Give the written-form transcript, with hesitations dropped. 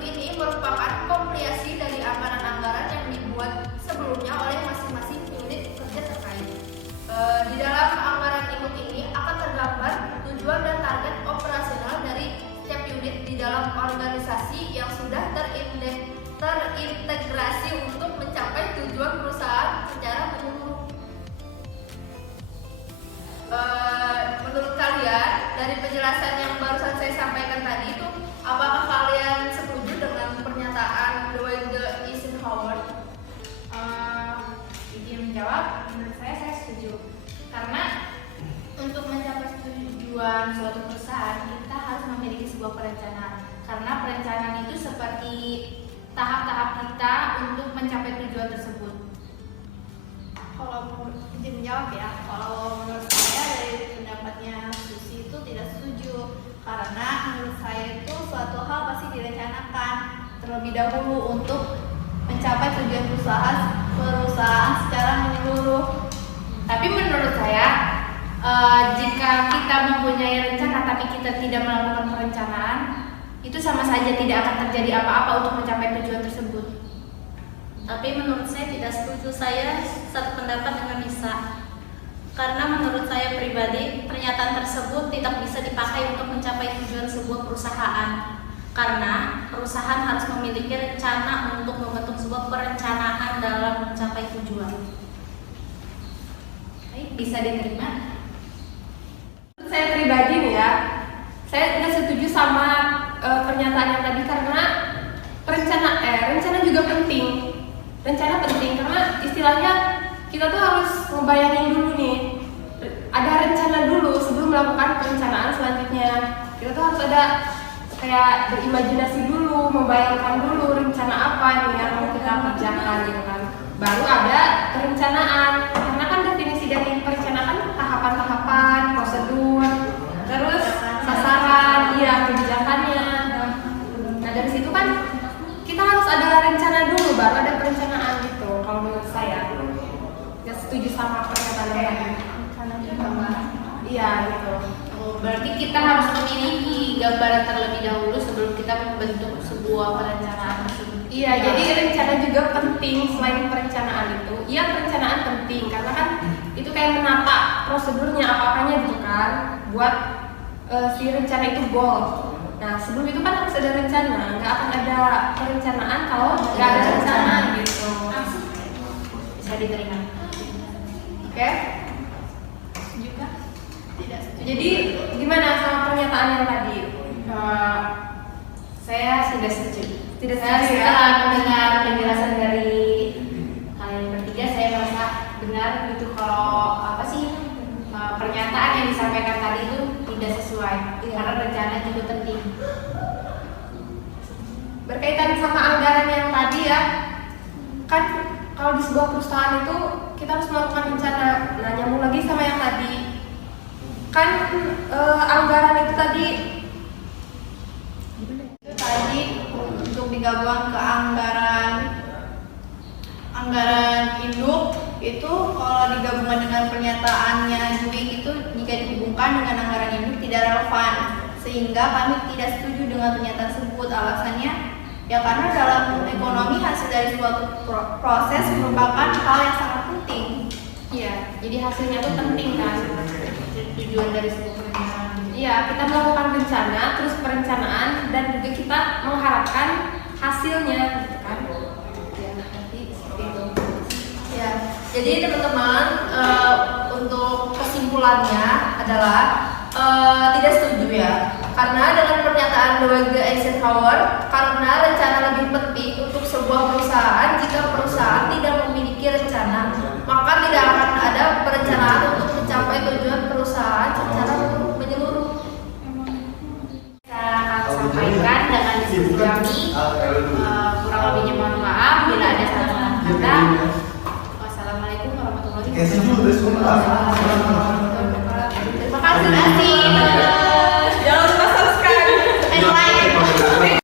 induk ini merupakan kompilasi dari anggaran-anggaran yang dibuat sebelumnya oleh masing-masing unit kerja terkait. Di dalam anggaran induk ini akan tergambar tujuan dan target operasional dari setiap unit di dalam organisasi yang sudah terintegrasi untuk mencapai tujuan perusahaan secara menyeluruh. Menurut kalian, dari penjelasan yang barusan saya sampaikan tadi itu, apakah kalian setuju dengan pernyataan Dwight Eisenhower? Izin menjawab, menurut saya setuju. Karena untuk mencapai tujuan suatu perusahaan, kita harus memiliki sebuah perencanaan. Karena perencanaan itu seperti tahap-tahap kita untuk mencapai tujuan tersebut. Kalau izin menjawab ya, kalau menurut saya dari pendapatnya Susi itu tidak setuju. Karena menurut saya itu suatu hal pasti direncanakan terlebih dahulu untuk mencapai tujuan perusahaan secara menyeluruh. Tapi menurut saya, jika kita mempunyai rencana tapi kita tidak melakukan perencanaan, itu sama saja tidak akan terjadi apa-apa untuk mencapai tujuan tersebut. Tapi menurut saya tidak setuju. Saya satu pendapat dengan Nisa. Karena menurut saya pribadi, pernyataan tersebut tidak bisa dipakai untuk mencapai tujuan sebuah perusahaan. Karena perusahaan harus memiliki rencana untuk membentuk sebuah perencanaan dalam mencapai tujuan. Baik, bisa diterima? Saya pribadi nih ya, saya tidak setuju sama pernyataan yang tadi karena rencana juga penting. Rencana penting karena istilahnya kita tuh harus ngebayangin dulu nih, ada rencana dulu sebelum melakukan perencanaan selanjutnya. Kita tuh harus ada kayak berimajinasi dulu, membayangkan dulu rencana apa nih yang mau kita kerjakan gitu kan. Baru ada perencanaan. Karena kan definisi dari perencanaan tahapan-tahapan, prosedur, terus sasaran, kebijakannya. Nah dari situ kan kita harus ada rencana dulu, baru ada perencanaan gitu. Kalau menurut saya, ya setuju sama pernyataan yang tadi. Iya gitu. Berarti kita harus memiliki gambaran terlebih dahulu sebelum kita membentuk sebuah perencanaan tersebut. Iya, jadi rencana juga penting selain perencanaan itu. Iya, perencanaan penting karena kan itu kayak menata prosedurnya apa-apanya gitu kan, buat si rencana itu goal. Nah, sebelum itu kan harus ada rencana. Nggak akan ada perencanaan kalau nggak ada rencana gitu. Bisa diterima. Oke? Juga tidak setuju. Jadi gimana sama pernyataan yang tadi? Saya tidak setuju. Tidak Saya setuju ya? setelah mendengar penjelasan dari kalian bertiga, saya merasa benar gitu kalau pernyataan yang disampaikan tadi itu tidak sesuai. Karena rencana juga penting. Berkaitan sama anggaran yang tadi ya, kan kalau di sebuah perusahaan itu kita harus melakukan rencana. Nah, nyambung lagi sama yang tadi, kan anggaran itu tadi untuk digabungkan ke anggaran induk itu, kalau digabungkan dengan pernyataannya Dwi itu, jika dihubungkan dengan anggaran induk tidak relevan, sehingga kami tidak setuju dengan pernyataan tersebut. Alasannya ya karena dalam ekonomi hasil dari suatu proses merupakan hal yang sangat penting. Iya, jadi hasilnya tuh penting kan. Tujuan dari sebuah perencanaan. Iya, kita melakukan rencana, terus perencanaan, dan juga kita mengharapkan hasilnya gitu kan. Ya, nanti seperti itu. Ya, jadi teman-teman, untuk kesimpulannya adalah tidak setuju ya. Karena dengan pernyataan Dwight Eisenhower, karena rencana lebih penting untuk sebuah perusahaan. Jika perusahaan tidak memiliki rencana, maka tidak akan ada perencanaan untuk mencapai tujuan perusahaan secara menyeluruh. Saya akan sampaikan dengan diskusi kami. Kurang lebihnya mohon maaf bila ada salah kata. Wassalamualaikum warahmatullahi wabarakatuh.